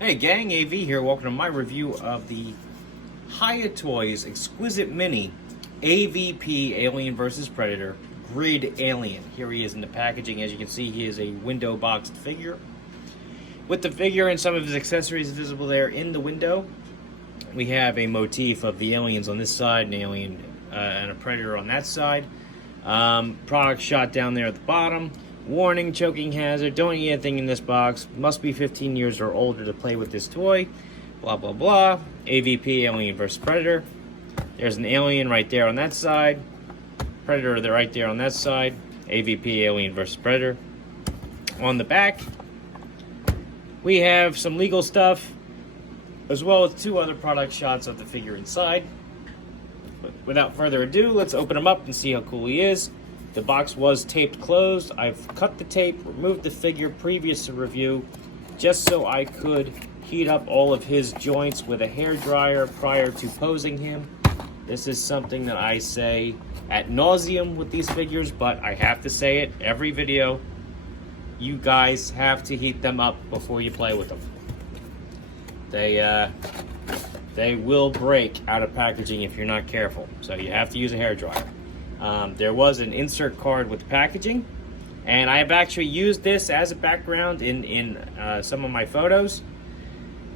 Hey gang, AV here. Welcome to my review of the Hiya Toys Exquisite Mini AvP Alien vs. Predator Grid Alien. Here he is in the packaging. As you can see, he is a window boxed figure. With the figure and some of his accessories visible there in the window, we have a motif of the aliens on this side, an alien and a predator on that side. Product shot down there at the bottom. Warning, choking hazard, don't eat anything in this box, must be 15 years or older to play with this toy, blah blah blah. AvP Alien vs. Predator. There's an alien right there on that side, Predator right there on that side, AvP Alien vs. Predator. On the back, we have some legal stuff, as well as two other product shots of the figure inside. But without further ado, let's open him up and see how cool he is. The box was taped closed. I've cut the tape, removed the figure previous to review, just so I could heat up all of his joints with a hairdryer prior to posing him. This is something that I say ad nauseum with these figures, but I have to say it every video. You guys have to heat them up before you play with them. They will break out of packaging if you're not careful, so you have to use a hairdryer. There was an insert card with the packaging, and I have actually used this as a background in some of my photos.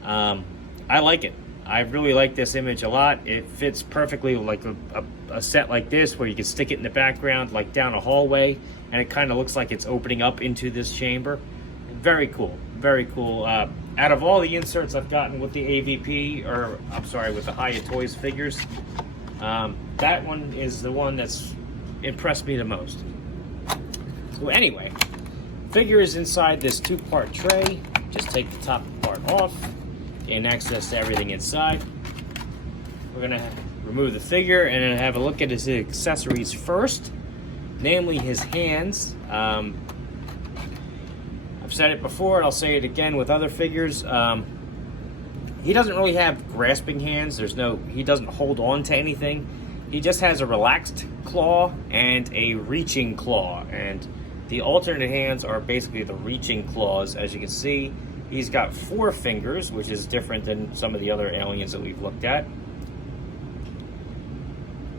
I like it. I really like this image a lot. It fits perfectly like a set like this, where you can stick it in the background like down a hallway, and it kind of looks like it's opening up into this chamber. Very cool, very cool. Out of all the inserts I've gotten with the AvP, or I'm sorry, with the Hiya Toys figures, that one is the one that's impressed me the most. So anyway, figure is inside this two-part tray. Just take the top part off, gain access to everything inside. We're gonna remove the figure and then have a look at his accessories first, namely his hands. I've said it before and I'll say it again with other figures. He doesn't really have grasping hands. He doesn't hold on to anything. He just has a relaxed claw and a reaching claw. And the alternate hands are basically the reaching claws. As you can see, he's got 4 fingers, which is different than some of the other aliens that we've looked at.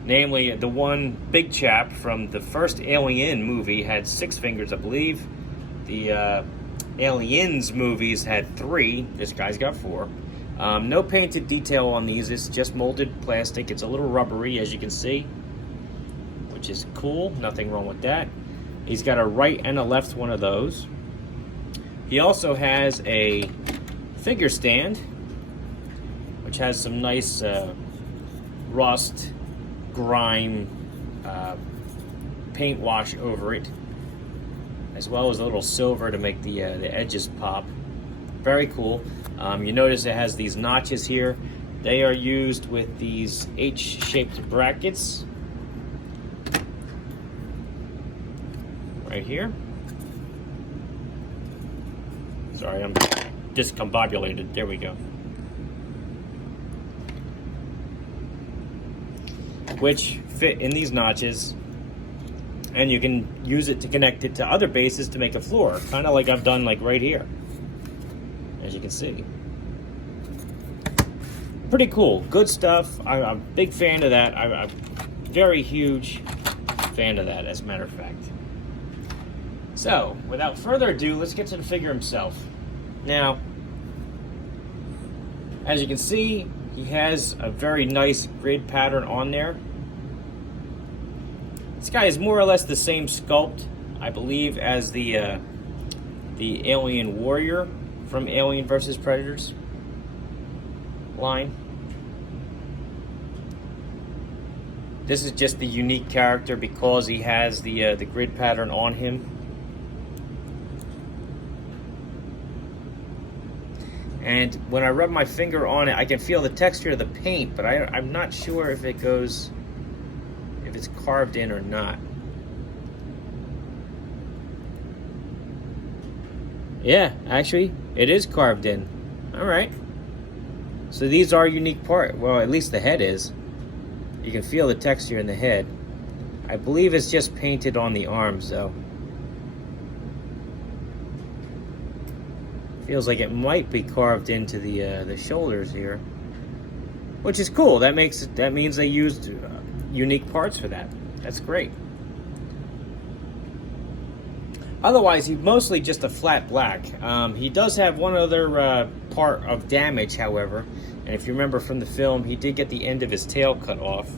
Namely, the one big chap from the first Alien movie had 6 fingers, I believe. The Aliens movies had 3. This guy's got 4. No painted detail on these. It's just molded plastic. It's a little rubbery, as you can see, which is cool. Nothing wrong with that. He's got a right and a left one of those. He also has a figure stand, which has some nice rust, grime, paint wash over it, as well as a little silver to make the edges pop. Very cool. You notice it has these notches here. They are used with these H-shaped brackets right here. Sorry, I'm discombobulated. There we go. Which fit in these notches, and you can use it to connect it to other bases to make a floor, kind of like I've done like right here, as you can see. Pretty cool, good stuff. I'm a big fan of that. I'm a very huge fan of that, as a matter of fact. So, without further ado, let's get to the figure himself. Now, as you can see, he has a very nice grid pattern on there. This guy is more or less the same sculpt, I believe, as the Alien Warrior from Alien vs. Predators line. This is just the unique character because he has the grid pattern on him. And when I rub my finger on it, I can feel the texture of the paint, but I'm not sure if it's carved in or not. Yeah, actually, it is carved in. All right. So these are unique part. Well, at least the head is. You can feel the texture in the head. I believe it's just painted on the arms, though. Feels like it might be carved into the shoulders here, which is cool. That means they used unique parts for that. That's great. Otherwise, he's mostly just a flat black. He does have one other part of damage, however, and if you remember from the film, he did get the end of his tail cut off.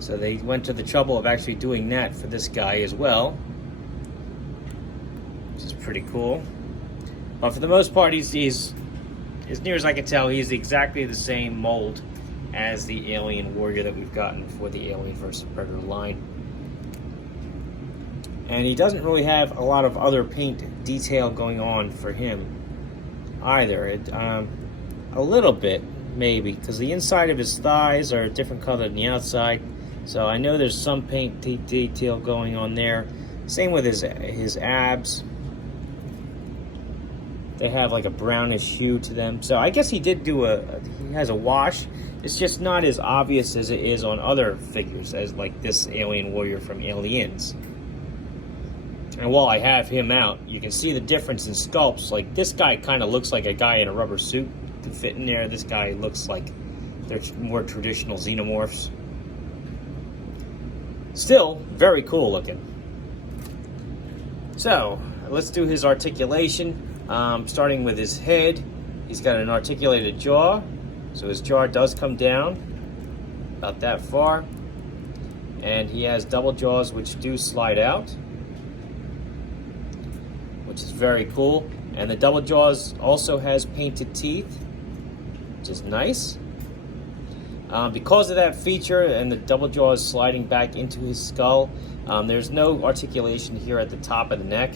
So they went to the trouble of actually doing that for this guy as well, which is pretty cool. But for the most part, he's as near as I can tell, he's exactly the same mold as the Alien Warrior that we've gotten for the Alien vs. Predator line. And he doesn't really have a lot of other paint detail going on for him either. A little bit, maybe, because the inside of his thighs are a different color than the outside. So I know there's some paint detail going on there. Same with his abs. They have like a brownish hue to them. So I guess he did do he has a wash. It's just not as obvious as it is on other figures, as like this Alien Warrior from Aliens. And while I have him out, you can see the difference in sculpts. Like, this guy kind of looks like a guy in a rubber suit to fit in there. This guy looks like they're more traditional xenomorphs. Still very cool looking. So let's do his articulation. Starting with his head, he's got an articulated jaw, so his jaw does come down about that far, and he has double jaws which do slide out, which is very cool. And the double jaws also has painted teeth, which is nice. Because of that feature and the double jaws sliding back into his skull, there's no articulation here at the top of the neck.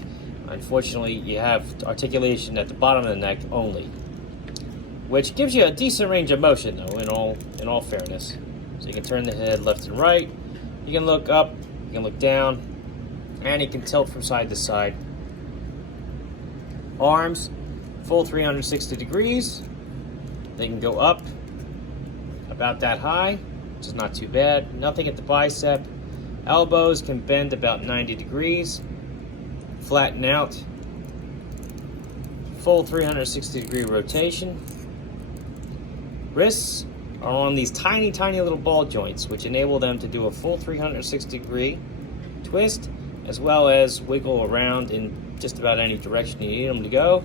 Unfortunately, you have articulation at the bottom of the neck only, which gives you a decent range of motion, though, in all fairness. So you can turn the head left and right, you can look up, you can look down, and you can tilt from side to side. Arms, full 360 degrees. They can go up about that high, which is not too bad. Nothing at the bicep. Elbows can bend about 90 degrees. Flatten out. Full 360 degree rotation. Wrists are on these tiny, tiny little ball joints, which enable them to do a full 360 degree twist, as well as wiggle around in just about any direction you need them to go.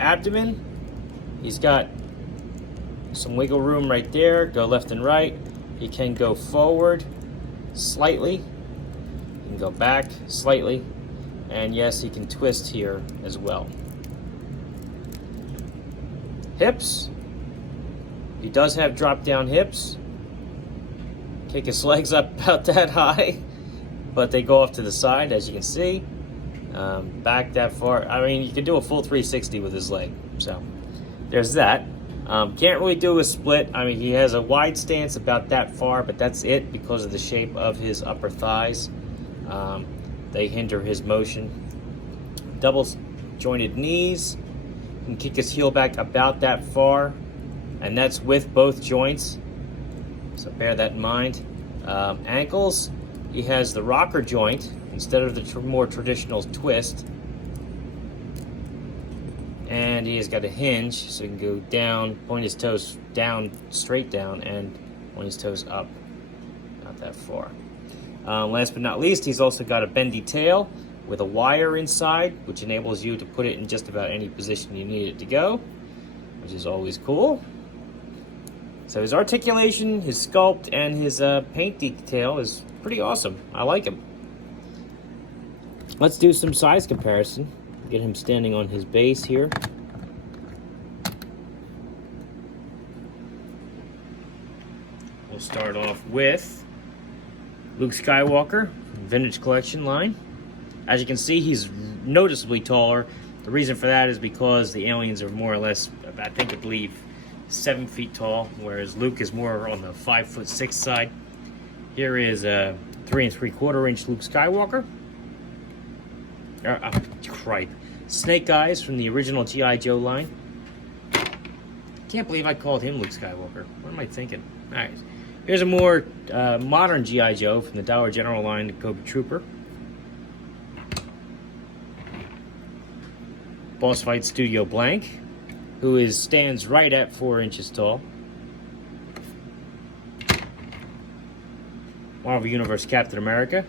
Abdomen, he's got some wiggle room right there. Go left and right. He can go forward slightly. He can go back slightly. And yes, he can twist here as well. Hips, he does have drop down hips. Kick his legs up about that high, but they go off to the side, as you can see. Back that far. I mean, you can do a full 360 with his leg. So there's that. Can't really do a split. I mean, he has a wide stance about that far, but that's it because of the shape of his upper thighs. They hinder his motion. Double jointed knees. You can kick his heel back about that far, and that's with both joints. So bear that in mind. Ankles, he has the rocker joint instead of the more traditional twist. And he has got a hinge, so he can go down, point his toes down, straight down, and point his toes up. Not that far. Last but not least, he's also got a bendy tail with a wire inside, which enables you to put it in just about any position you need it to go, which is always cool. So his articulation, his sculpt, and his paint detail is pretty awesome. I like him. Let's do some size comparison. Get him standing on his base here. We'll start off with Luke Skywalker, Vintage Collection line. As you can see, he's noticeably taller. The reason for that is because the aliens are more or less, I believe, 7 feet tall, whereas Luke is more on the 5'6" side. Here is a 3 3/4 inch Luke Skywalker. Cripe. Snake Eyes from the original G.I. Joe line. Can't believe I called him Luke Skywalker. What am I thinking? Alright. Here's a more modern G.I. Joe from the Dollar General line, the Cobra Trooper. Boss Fight Studio Blank, who stands right at 4 inches tall. Marvel Universe Captain America.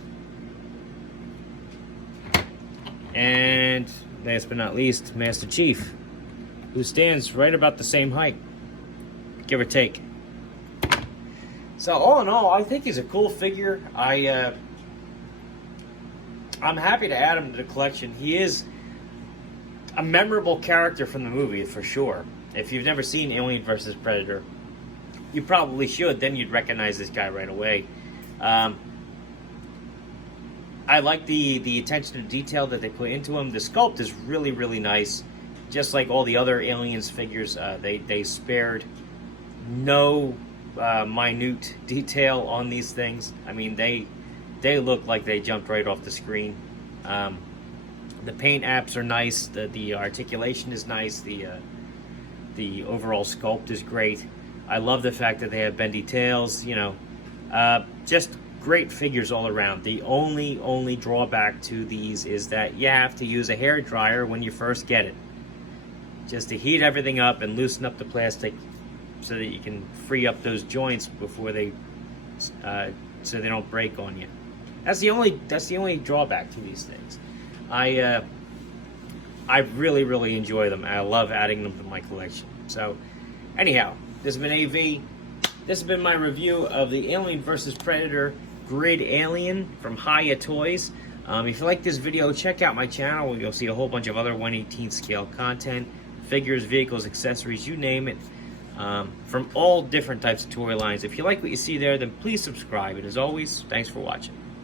And last but not least, Master Chief, who stands right about the same height, give or take. So all in all, I think he's a cool figure. I'm happy to add him to the collection. He is a memorable character from the movie, for sure. If you've never seen Alien vs. Predator, you probably should. Then you'd recognize this guy right away. I like the attention to detail that they put into him. The sculpt is really, really nice. Just like all the other Aliens figures, they spared no minute detail on these things. I mean, they look like they jumped right off the screen. The paint apps are nice. The articulation is nice. The overall sculpt is great. I love the fact that they have bendy tails. You know, just great figures all around. The only drawback to these is that you have to use a hair dryer when you first get it, just to heat everything up and loosen up the plastic so that you can free up those joints before they so they don't break on you. That's the only drawback to these things. I really enjoy them. I love adding them to my collection. So anyhow, this has been AV. This has been my review of the Alien vs. Predator Grid Alien from Hiya Toys. If you like this video, check out my channel. You'll see a whole bunch of other 1/18 scale content, figures, vehicles, accessories, you name it, from all different types of toy lines. If you like what you see there, then please subscribe. And as always, thanks for watching.